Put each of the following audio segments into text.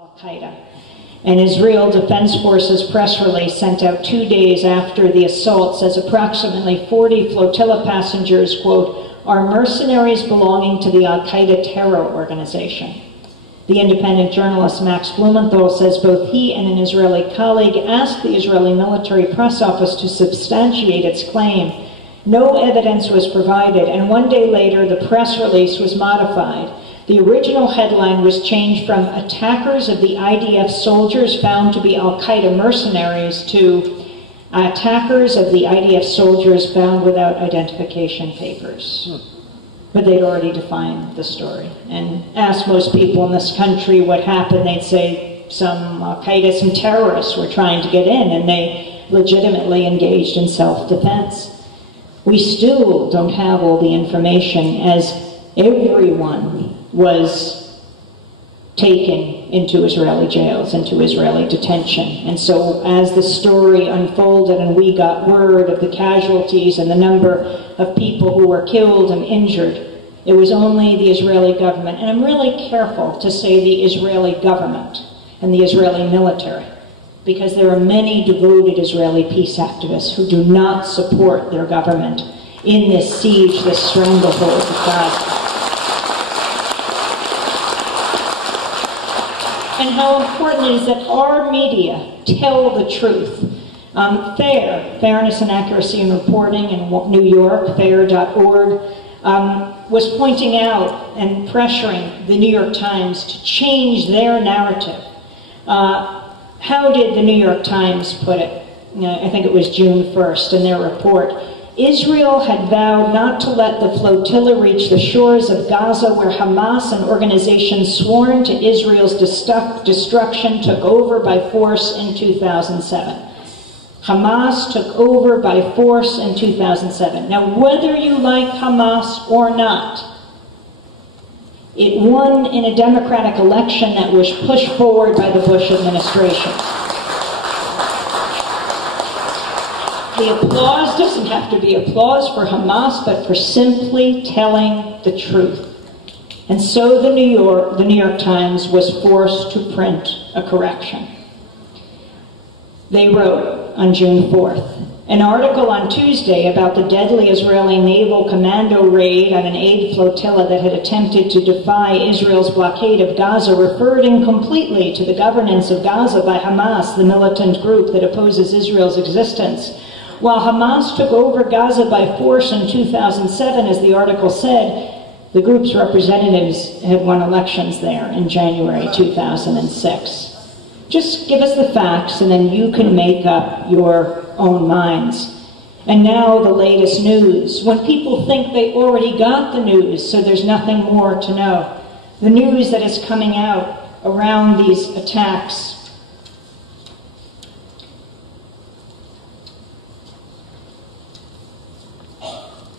Al-Qaeda. An Israel Defense Forces press release sent out 2 days after the assault says approximately 40 flotilla passengers, quote, are mercenaries belonging to the Al-Qaeda terror organization. The independent journalist Max Blumenthal says both he and an Israeli colleague asked the Israeli military press office to substantiate its claim. No evidence was provided, and 1 day later the press release was modified. The original headline was changed from attackers of the IDF soldiers found to be Al-Qaeda mercenaries to attackers of the IDF soldiers found without identification papers. But they'd already defined the story. And ask most people in this country what happened, they'd say some Al-Qaeda, some terrorists were trying to get in, and they legitimately engaged in self-defense. We still don't have all the information, as everyone was taken into Israeli jails, into Israeli detention. And so as the story unfolded and we got word of the casualties and the number of people who were killed and injured, it was only the Israeli government. And I'm really careful to say the Israeli government and the Israeli military, because there are many devoted Israeli peace activists who do not support their government in this siege, this stranglehold of Gaza. And how important it is that our media tell the truth. Fairness and Accuracy in Reporting in New York, fair.org, was pointing out and pressuring the New York Times to change their narrative. How did the New York Times put it? I think it was June 1st in their report. Israel had vowed not to let the flotilla reach the shores of Gaza, where Hamas, an organization sworn to Israel's destruction, took over by force in 2007. Hamas took over by force in 2007. Now, whether you like Hamas or not, it won in a democratic election that was pushed forward by the Bush administration. The applause doesn't have to be applause for Hamas, but for simply telling the truth. And so the New York Times was forced to print a correction. They wrote on June 4th, an article on Tuesday about the deadly Israeli naval commando raid on an aid flotilla that had attempted to defy Israel's blockade of Gaza referred incompletely to the governance of Gaza by Hamas, the militant group that opposes Israel's existence. While Hamas took over Gaza by force in 2007, as the article said, the group's representatives had won elections there in January 2006. Just give us the facts and then you can make up your own minds. And now the latest news. When people think they already got the news, so there's nothing more to know. The news that is coming out around these attacks.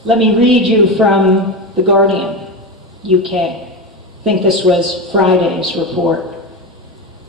Let me read you from The Guardian, UK. I think this was Friday's report.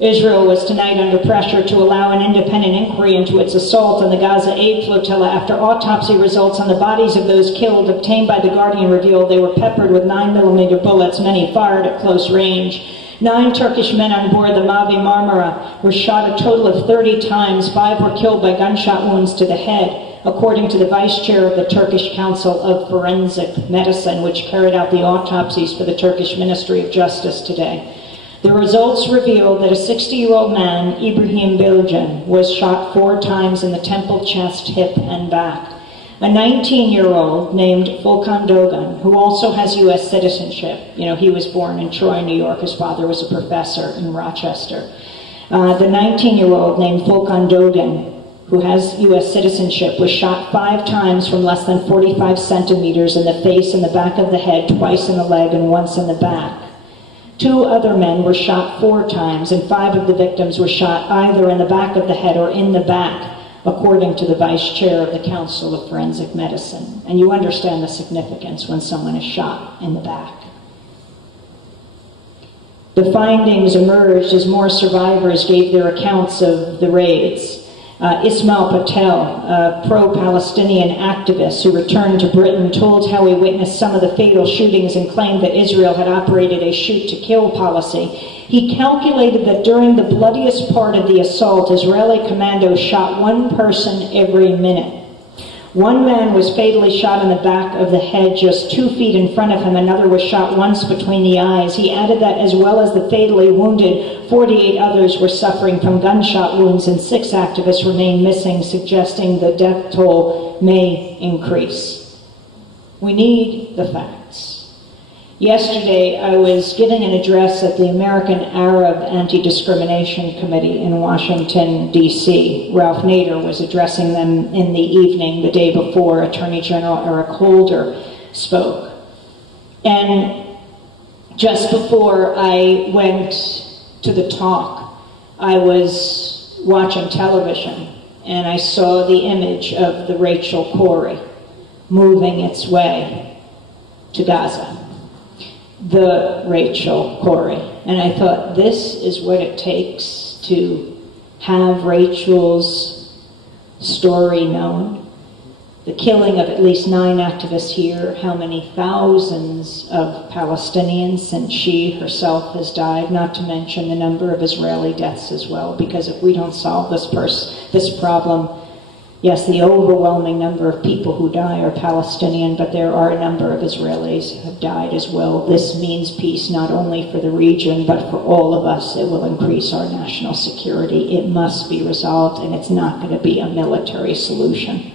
Israel was tonight under pressure to allow an independent inquiry into its assault on the Gaza aid flotilla after autopsy results on the bodies of those killed obtained by The Guardian revealed they were peppered with 9mm bullets, many fired at close range. 9 Turkish men on board the Mavi Marmara were shot a total of 30 times. 5 were killed by gunshot wounds to the head, according to the vice chair of the Turkish Council of Forensic Medicine, which carried out the autopsies for the Turkish Ministry of Justice today. The results revealed that a 60-year-old man, Ibrahim Bilgen, was shot 4 times in the temple, chest, hip, and back. A 19-year-old named Volkan Dogan, who also has U.S. citizenship. You know, he was born in Troy, New York. His father was a professor in Rochester. The 19-year-old named Volkan Dogan, who has U.S. citizenship, was shot 5 times from less than 45 centimeters in the face and the back of the head, twice in the leg and once in the back. 2 other men were shot 4 times, and 5 of the victims were shot either in the back of the head or in the back, according to the vice chair of the Council of Forensic Medicine. And you understand the significance when someone is shot in the back. The findings emerged as more survivors gave their accounts of the raids. Ismail Patel, a pro-Palestinian activist who returned to Britain, told how he witnessed some of the fatal shootings and claimed that Israel had operated a shoot-to-kill policy. He calculated that during the bloodiest part of the assault, Israeli commandos shot one person every minute. One man was fatally shot in the back of the head just 2 feet in front of him. Another was shot once between the eyes. He added that as well as the fatally wounded, 48 others were suffering from gunshot wounds and 6 activists remain missing, suggesting the death toll may increase. We need the facts. Yesterday, I was giving an address at the American Arab Anti-Discrimination Committee in Washington, D.C. Ralph Nader was addressing them in the evening the day before Attorney General Eric Holder spoke. And just before I went to the talk, I was watching television, and I saw the image of the Rachel Corrie moving its way to Gaza. The Rachel Corrie. And I thought, this is what it takes to have Rachel's story known. The killing of at least 9 activists here, how many thousands of Palestinians since she herself has died, not to mention the number of Israeli deaths as well, because if we don't solve this problem, yes, the overwhelming number of people who die are Palestinian, but there are a number of Israelis who have died as well. This means peace not only for the region, but for all of us. It will increase our national security. It must be resolved, and it's not going to be a military solution.